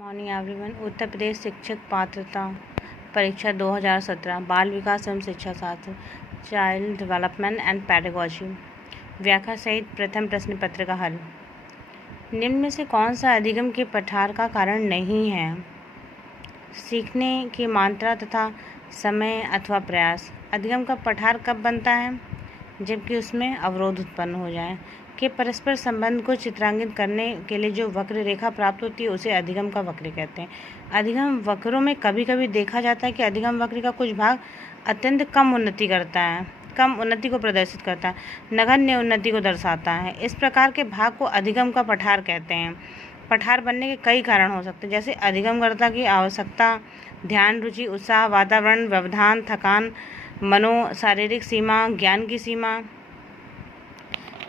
Morning everyone. Uttar Pradesh शिक्षक पात्रता परीक्षा 2017 बाल विकास एवं शिक्षा शास्त्र, चाइल्ड डेवलपमेंट एंड पेडागोजी, व्याख्या सहित प्रथम प्रश्न पत्र का हल। निम्न में से कौन सा अधिगम के पठार का कारण नहीं है? सीखने की मात्रा तथा समय अथवा प्रयास। अधिगम का पठार कब बनता है? जबकि उसमें अवरोध उत्पन्न हो जाए। के परस्पर संबंध को चित्रांकित करने के लिए जो वक्र रेखा प्राप्त होती है उसे अधिगम का वक्र कहते हैं। अधिगम वक्रों में कभी कभी देखा जाता है कि अधिगम वक्र का कुछ भाग अत्यंत कम उन्नति को प्रदर्शित करता है, नगण्य उन्नति को दर्शाता है। इस प्रकार के भाग को अधिगम का पठार कहते हैं। पठार बनने के कई कारण हो सकते हैं, जैसे अधिगमकर्ता की आवश्यकता, ध्यान, रुचि, उत्साह, वातावरण, व्यवधान, थकान, मनो शारीरिक सीमा, ज्ञान की सीमा।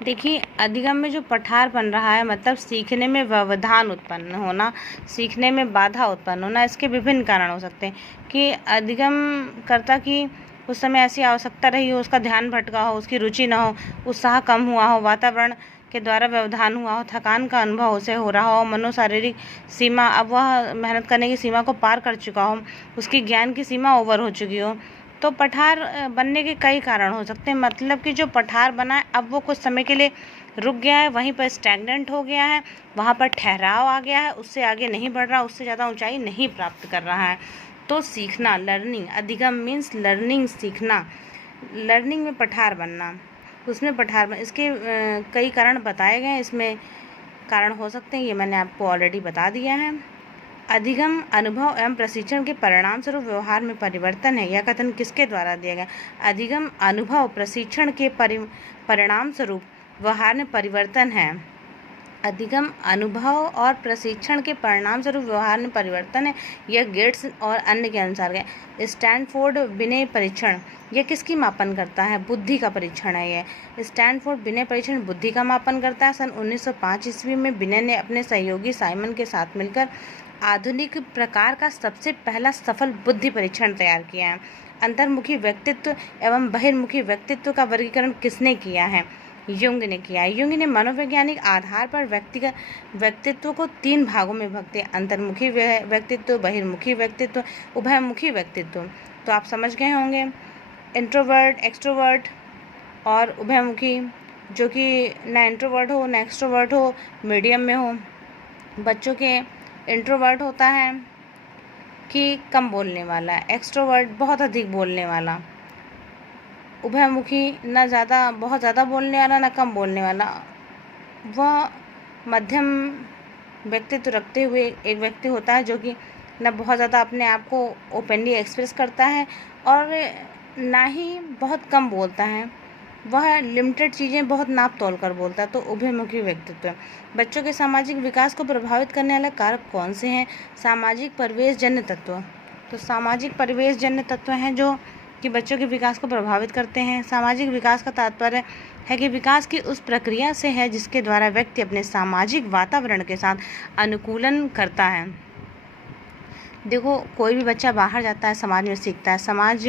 देखिए, अधिगम में जो पठार बन रहा है मतलब सीखने में व्यवधान उत्पन्न होना, सीखने में बाधा उत्पन्न होना। इसके विभिन्न कारण हो सकते हैं कि अधिगमकर्ता की उस समय ऐसी आवश्यकता रही हो, उसका ध्यान भटका हो, उसकी रुचि न हो, उत्साह कम हुआ हो, वातावरण के द्वारा व्यवधान हुआ हो, थकान का अनुभव उसे हो रहा हो, मनोशारीरिक सीमा, अब वह मेहनत करने की सीमा को पार कर चुका हो, उसकी ज्ञान की सीमा ओवर हो चुकी हो। तो पठार बनने के कई कारण हो सकते हैं। मतलब कि जो पठार बना है अब वो कुछ समय के लिए रुक गया है, वहीं पर स्टैग्नेंट हो गया है, वहाँ पर ठहराव आ गया है, उससे आगे नहीं बढ़ रहा, उससे ज़्यादा ऊंचाई नहीं प्राप्त कर रहा है। तो सीखना, लर्निंग, अधिगम मीन्स लर्निंग, सीखना, लर्निंग में पठार बनना, उसमें पठार बन, इसके कई कारण बताए गए हैं। इसमें कारण हो सकते हैं, ये मैंने आपको ऑलरेडी बता दिया है। अधिगम अनुभव एवं प्रशिक्षण के परिणाम स्वरूप व्यवहार में परिवर्तन है। यह कथन किसके द्वारा दिया गया? अधिगम अनुभव प्रशिक्षण के परिणाम स्वरूप व्यवहार में परिवर्तन है। अधिगम अनुभव और प्रशिक्षण के परिणाम स्वरूप व्यवहार में परिवर्तन है। यह गेट्स और अन्य के अनुसार है। स्टैनफोर्ड विनय परीक्षण, यह किसकी मापन करता है? बुद्धि का परीक्षण है। यह स्टैनफोर्ड विनय परीक्षण बुद्धि का मापन करता है। सन 1905 ईस्वी में विनय ने अपने सहयोगी साइमन के साथ मिलकर आधुनिक प्रकार का सबसे पहला सफल बुद्धि परीक्षण तैयार किया है। अंतर्मुखी व्यक्तित्व एवं बहिर्मुखी व्यक्तित्व का वर्गीकरण किसने किया है? युंग ने किया है। युंग ने मनोवैज्ञानिक आधार पर व्यक्तित्व को 3 भागों में विभक्त किया: अंतर्मुखी व्यक्तित्व, बहिर्मुखी व्यक्तित्व, उभयमुखी व्यक्तित्व। तो आप समझ गए होंगे, इंट्रोवर्ट, एक्सट्रोवर्ट और उभयमुखी, जो कि ना इंट्रोवर्ट हो ना एक्सट्रोवर्ट हो, मीडियम में हो। बच्चों के इंट्रोवर्ट होता है कि कम बोलने वाला, एक्सट्रोवर्ट बहुत अधिक बोलने वाला, उभयमुखी ना ज़्यादा बहुत ज़्यादा बोलने वाला ना कम बोलने वाला। वह मध्यम व्यक्तित्व रखते हुए एक व्यक्ति होता है जो कि ना बहुत ज़्यादा अपने आप को ओपनली एक्सप्रेस करता है और ना ही बहुत कम बोलता है। वह लिमिटेड चीज़ें बहुत नाप तोल कर बोलता है। तो उभयमुखी व्यक्तित्व। बच्चों के सामाजिक विकास को प्रभावित करने वाले कारक कौन से हैं? सामाजिक परिवेश जन्य तत्व। तो सामाजिक परिवेश जन्य तत्व हैं जो कि बच्चों के विकास को प्रभावित करते हैं। सामाजिक विकास का तात्पर्य है कि विकास की उस प्रक्रिया से है जिसके द्वारा व्यक्ति अपने सामाजिक वातावरण के साथ अनुकूलन करता है। देखो, कोई भी बच्चा बाहर जाता है, समाज में सीखता है। समाज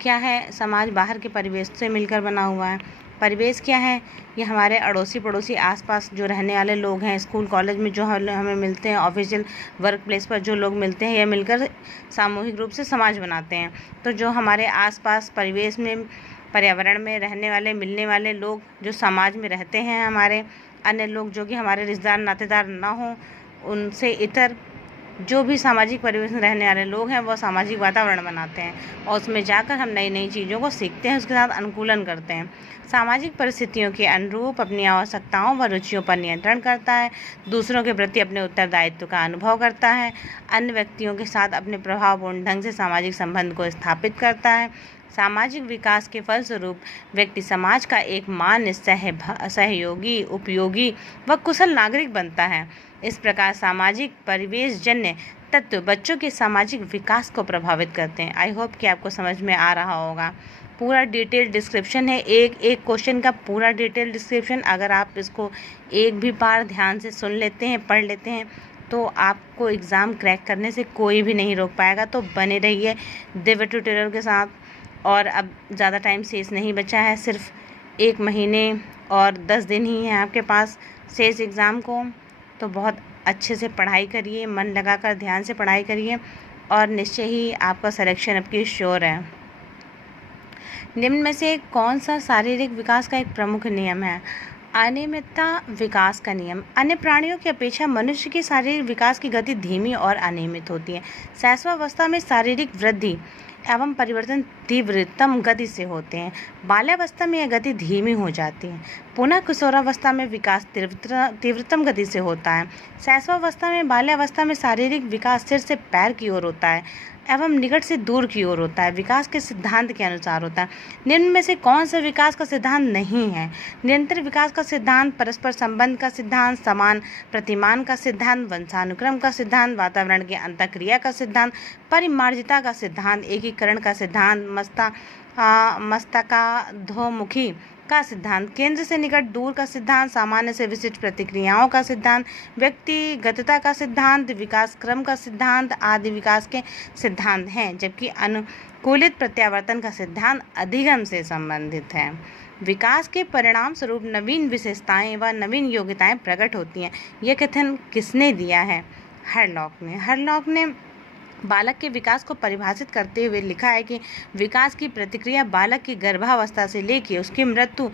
क्या है? समाज बाहर के परिवेश से मिलकर बना हुआ है। परिवेश क्या है? ये हमारे अड़ोसी पड़ोसी, आसपास जो रहने वाले लोग हैं, स्कूल कॉलेज में जो हमें मिलते हैं, ऑफिशियल वर्क प्लेस पर जो लोग मिलते हैं, ये मिलकर सामूहिक रूप से समाज बनाते हैं। तो जो हमारे आसपास परिवेश में, पर्यावरण में रहने वाले, मिलने वाले लोग जो समाज में रहते हैं, हमारे अन्य लोग जो कि हमारे रिश्तेदार नातेदार ना हों, उनसे इतर जो भी सामाजिक परिवेश में रहने वाले लोग हैं वह सामाजिक वातावरण बनाते हैं और उसमें जाकर हम नई नई चीज़ों को सीखते हैं, उसके साथ अनुकूलन करते हैं। सामाजिक परिस्थितियों के अनुरूप अपनी आवश्यकताओं व रुचियों पर नियंत्रण करता है। दूसरों के प्रति अपने उत्तरदायित्व का अनुभव करता है। अन्य व्यक्तियों के साथ अपने प्रभावपूर्ण ढंग से सामाजिक संबंध को स्थापित करता है। सामाजिक विकास के फलस्वरूप व्यक्ति समाज का एक मान्य सहयोगी, उपयोगी व कुशल नागरिक बनता है। इस प्रकार सामाजिक परिवेश जन्य तत्व बच्चों के सामाजिक विकास को प्रभावित करते हैं। आई होप कि आपको समझ में आ रहा होगा। पूरा डिटेल डिस्क्रिप्शन है, एक एक क्वेश्चन का पूरा डिटेल डिस्क्रिप्शन। अगर आप इसको एक भी बार ध्यान से सुन लेते हैं, पढ़ लेते हैं, तो आपको एग्ज़ाम क्रैक करने से कोई भी नहीं रोक पाएगा। तो बने रहिए दिव्य ट्यूटोरियल के साथ। और अब ज़्यादा टाइम शेष नहीं बचा है, सिर्फ 1 महीने और 10 दिन ही हैं आपके पास शेष एग्ज़ाम को। तो बहुत अच्छे से पढ़ाई करिए, मन लगाकर ध्यान से पढ़ाई करिए और निश्चय ही आपका सिलेक्शन आपकी श्योर है। निम्न में से कौन सा शारीरिक विकास का एक प्रमुख नियम है? अनियमितता विकास का नियम। अन्य प्राणियों की अपेक्षा मनुष्य की शारीरिक विकास की गति धीमी और अनियमित होती है। शैशवावस्था में शारीरिक वृद्धि एवं परिवर्तन तीव्रतम गति से होते हैं। बाल्यावस्था में यह गति धीमी हो जाती है। पुनः किशोरावस्था में विकास तीव्रतम गति से होता है। शैशवावस्था में बाल्यावस्था में शारीरिक विकास सिर से पैर की ओर होता है एवं निकट से दूर की ओर होता है। विकास के सिद्धांत के अनुसार होता है। निम्न में से कौन सा विकास का सिद्धांत नहीं है? निरंतर विकास का सिद्धांत, परस्पर संबंध का सिद्धांत, समान प्रतिमान का सिद्धांत, वंशानुक्रम का सिद्धांत, वातावरण की अंतःक्रिया का सिद्धांत, परिमार्जिता का सिद्धांत, एकीकरण का सिद्धांत, मस्तकाधोमुखी का सिद्धांत, केंद्र से निकट दूर का सिद्धांत, सामान्य से विशिष्ट प्रतिक्रियाओं का सिद्धांत, व्यक्तिगतता का सिद्धांत, विकास क्रम का सिद्धांत आदि विकास के सिद्धांत हैं, जबकि अनुकूलित प्रत्यावर्तन का सिद्धांत अधिगम से संबंधित है। विकास के परिणाम स्वरूप नवीन विशेषताएं व नवीन योग्यताएं प्रकट होती हैं। यह कथन किसने दिया है? हरलॉक ने। हरलॉक ने बालक के विकास को परिभाषित करते हुए लिखा है कि विकास की प्रक्रिया बालक की गर्भावस्था से लेकर उसकी मृत्यु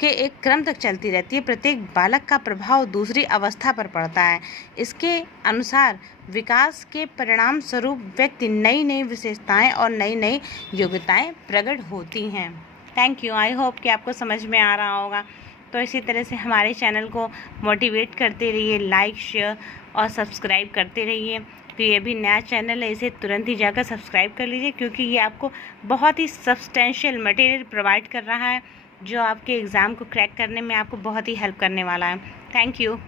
के एक क्रम तक चलती रहती है। प्रत्येक बालक का प्रभाव दूसरी अवस्था पर पड़ता है। इसके अनुसार विकास के परिणाम स्वरूप व्यक्ति नई नई विशेषताएं और नई नई योग्यताएं प्रकट होती हैं। Thank you. आई होप कि आपको समझ में आ रहा होगा। तो इसी तरह से हमारे चैनल को मोटिवेट करते रहिए, लाइक, शेयर और सब्सक्राइब करते रहिए। तो ये भी नया चैनल है, इसे तुरंत ही जाकर सब्सक्राइब कर लीजिए, क्योंकि ये आपको बहुत ही सब्सटेंशियल मटेरियल प्रोवाइड कर रहा है, जो आपके एग्ज़ाम को क्रैक करने में आपको बहुत ही हेल्प करने वाला है। Thank you.